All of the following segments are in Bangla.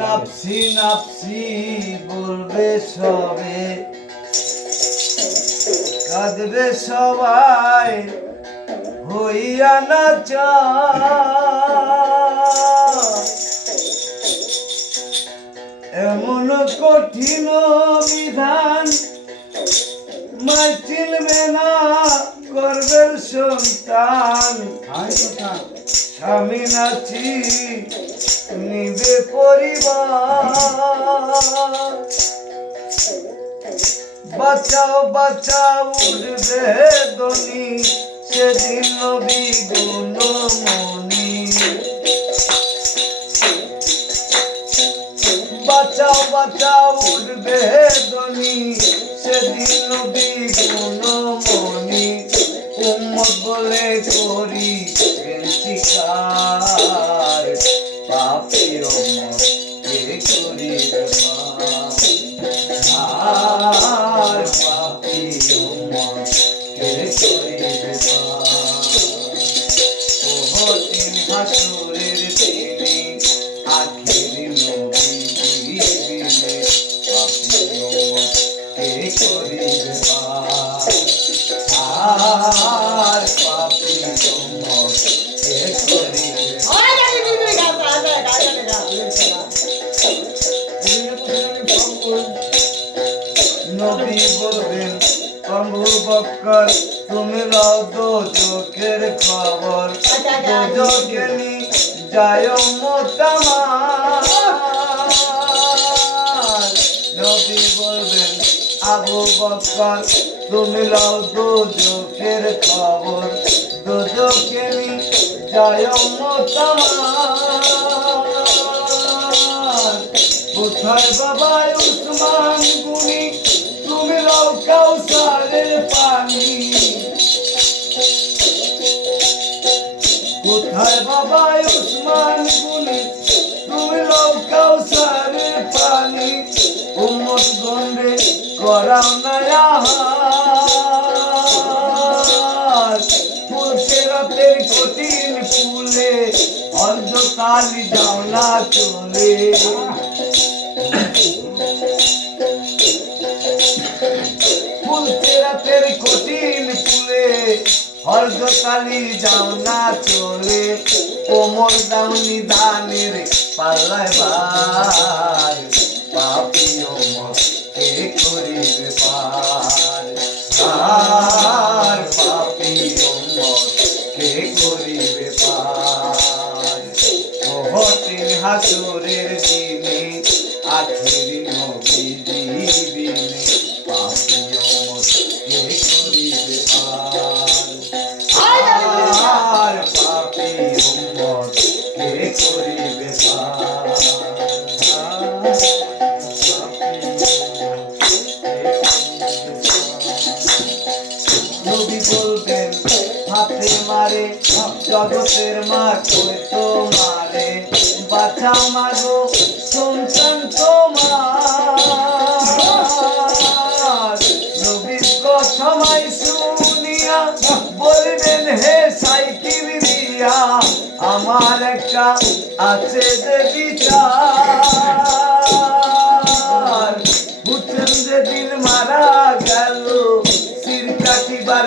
নাপসি নাপসি বলবে সবে কাঁদবে সবাই হইয়া না চায়। সন্তান স্বামী নাচি নিবে পরিবার। বাঁচাও বাঁচাও উঠবে দনি সেদিন নবী গুণমণি। বাঁচাও বাঁচাও উঠবে দনি সেদিন নবী বক্কর তুমি লাও দো চোখের খবর। দোজকেনি যায় মোতামার নবী বলবেন, আবু বক্কর, তুমি লাও দো চোখের খবর। দোজকেনি যায় মোতামার কোথায় বাবা উসমান গুনি তুমি লাও কাউসারের পানি। কোথায় বাবা উসমান গুনি? তুমি লাও কাউসারের পানি। উম্মত গন্ডে করাও ফুলতে রাতের কঠিন ফুলে অর্ধ তালি যাও চলে। ফুলে অর্ধ যাও না চলে কোমর দাউনি দানের পাল্লায় বার পাপি ওমর কে করিবে পার। জগতের মা কই তো মারে বাচ্চা মাগো সন্তান তোমার। নবীর কথাই শুনিয়া বলবেন, হে সাইকেল দিয়া আমার একটা আছে যে বিচার। বুঝছেন যে দিন মারা গেল সির কাটিবার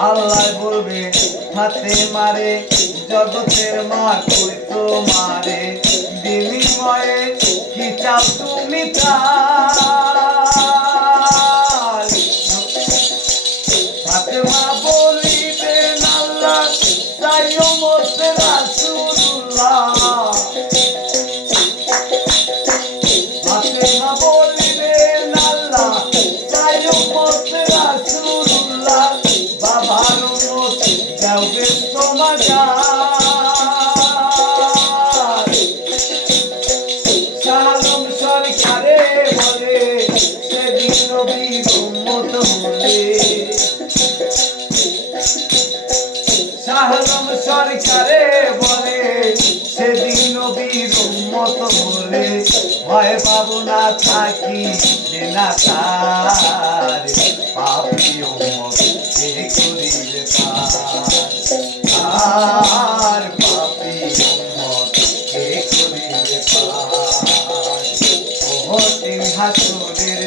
আল্লাহ বলবে হাতে মারে জগতের মা কই তো মারে বিনিময়ে সরকারে বলে সেদিন নবীর সরকারে বলে ভয় পাবো না থাকি না তার পাপ। hot summer, baby.